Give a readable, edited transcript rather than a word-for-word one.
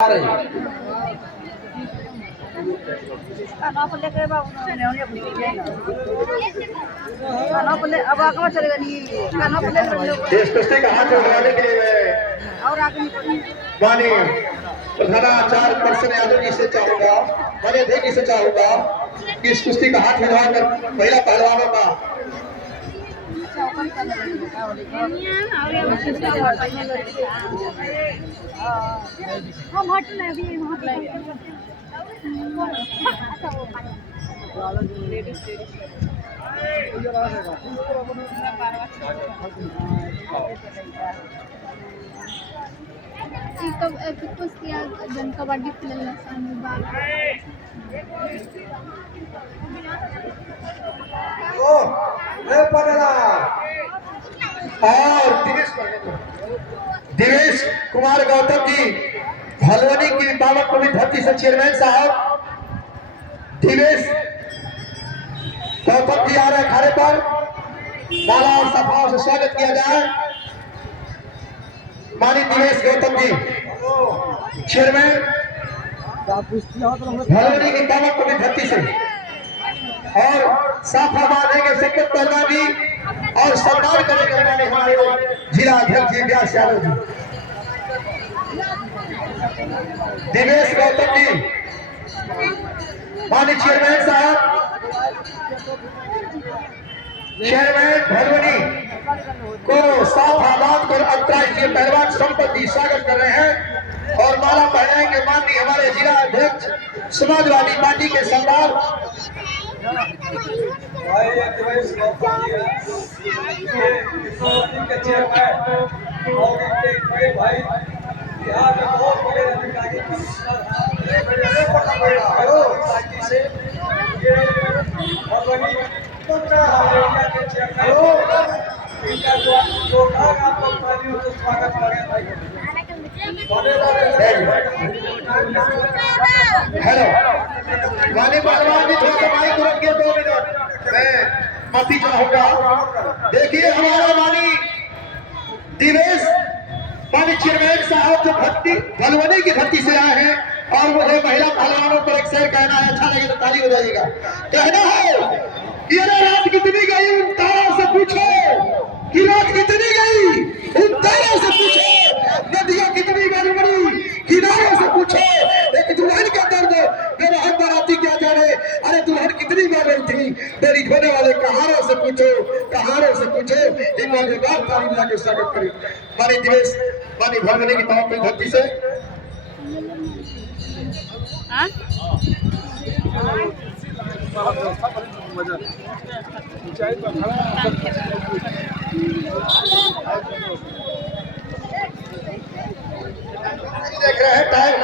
देश कुश्ती का हाथ उठाने के लिए माननीय प्रधानाचार्य परसन यादव जी से चाहूंगा, माननीय अध्यक्ष जी से चाहूंगा कि इस कुश्ती का हाथ मिलवाकर महिला पहलवानों का कबड्डी और दिवेश कुमार गौतम जी भलवनी की दावत कमिटी धरती से चेयरमैन साहब दिवेश गौतम जी आ रहे अखाड़े पर, माला और सफाओं से स्वागत किया जाए। माननीय दिवेश गौतम जी चेयरमैन भलवनी की दावत कमिटी धरती से, और साफा बांधेंगे संकट पहलवान जी और सम्मान करेंगे हमारे जिला अध्यक्ष जी व्यास यादव जी। दिवेश गौतम जी माननीय चेयरमैन साहब, चेयरमैन भलवनी को साफ आबाद कर अंतर्राष्ट्रीय पहलवान संपत्ति स्वागत कर रहे हैं और माला पहनाएंगे माननीय हमारे जिला अध्यक्ष समाजवादी पार्टी के सरदार हेलो माननीय पहलवान जी, थोड़ा सा माइक को रखिए 2 मिनट, मैं माफी चाहूंगा। देखिए हमारा माननीय दिवेश माननीय चेयरमैन साहब जो भलवनी की धरती से आए हैं और मुझे महिला पहलवानों पर एक शेर कहना है, अच्छा लगे तो ताली बजाइएगा। कहना है कि अरे रात कितनी गई उन तारों से पूछो, कि रात कितनी गई उन तारों से पूछो, नदियां कितनी बड़ी किनारों से पूछो, एक दुल्हन का दर्द मेरा हम बाराती क्या जाने, अरे दुल्हन कितनी बार थी मेरी धोने वाले कहारों से पूछो, कहारों से पूछो। एक बार ताली बजा के स्वागत करें माननीय दिवेश माननीय भलवनी की तौर पर धरती से। देख रहे हैं टाइम